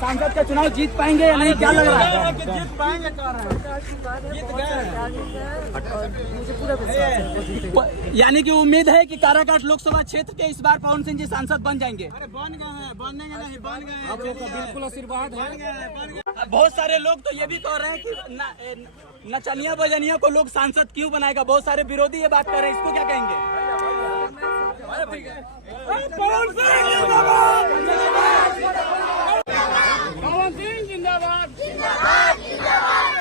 सांसद का चुनाव जीत पाएंगे या नहीं, क्या लग रहा है? जीत पाएंगे, यानी कि उम्मीद है कि काराकाट लोकसभा क्षेत्र के इस बार पवन सिंह जी सांसद बन जाएंगे। अरे बन गए हैं, बनेंगे नहीं, बन गए हैं, बिल्कुल आशीर्वाद है। बहुत सारे लोग तो ये भी कह रहे हैं कि नचनिया बजनिया को लोग सांसद क्यों बनाएगा, बहुत सारे विरोधी ये बात कर रहे हैं, इसको क्या कहेंगे? पवन सिंह जिंदाबाद, पवन सिंह जिंदाबाद,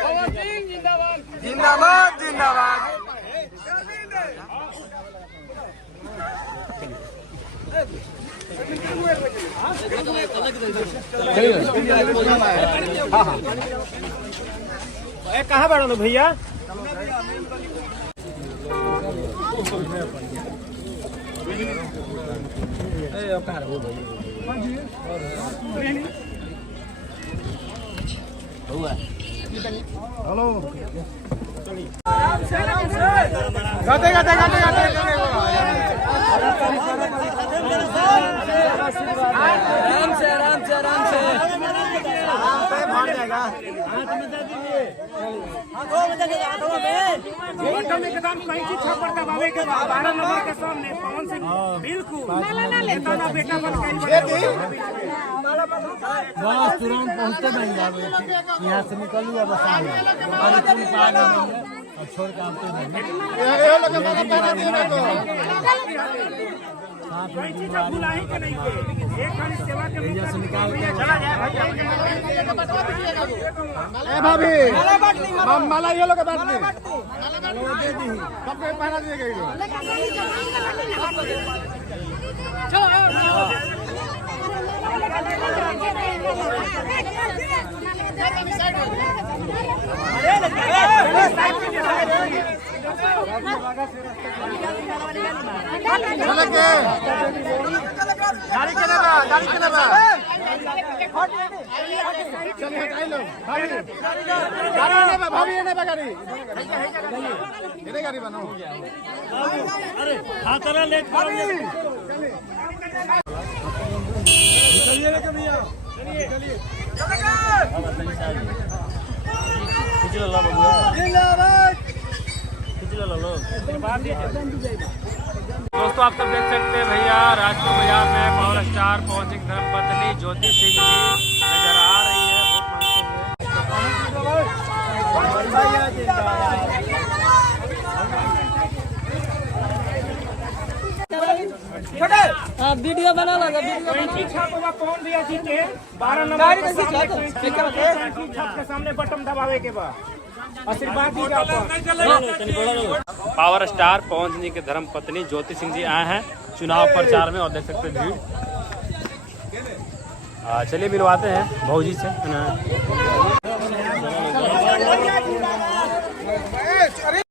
पवन सिंह जिंदाबाद, जिंदाबाद जिंदाबाद। कहाँ बैठो भैया? हेलो, गाते गाते गाते गाते आराम से आराम से आराम से भाग जाएगा। बटन एकदम कहीं चीज छापर दबावे के बाद 12 नंबर के सामने पवन सिंह बिल्कुल नेता ना बेटा बन के बस तुरंत पहुँचते नहीं जावे, यहाँ से निकलिए बस और छोड़ के आते नहीं। कोई चीज भुला ही के नहीं के एक खाली सेवा के यहाँ से निकाल के चला जाए भैया। ए भाभी माला ये लोग बात नहीं दे दी, सबको पहना दिए गए। गाड़ी के ना गाड़ी के ना चलिए हटाई लो भाभी, गाड़ी ने भाभी ने गाड़ी इधर गाड़ी बनो। अरे हां चला लेट करोगे, चलिए रे भैया, चलिए खिचला ला बाबू, जिंदाबाद खिचला ला लो। दोस्तों आप सब देख सकते हैं भैया, राजपुर बाजार में पावर स्टार पवन सिंह धर्मपत्नी ज्योति सिंह जी नजर आ रही है। वीडियो बना लगा, कौन दिया जी के 12 नंबर के सामने बटन दबावे के बाद आशीर्वाद दीजिए। पावर स्टार पवन सिंह जी के धर्म पत्नी ज्योति सिंह जी आए हैं चुनाव प्रचार में और देख सकते हैं भीड़। चलिए मिलवाते हैं भौजी से।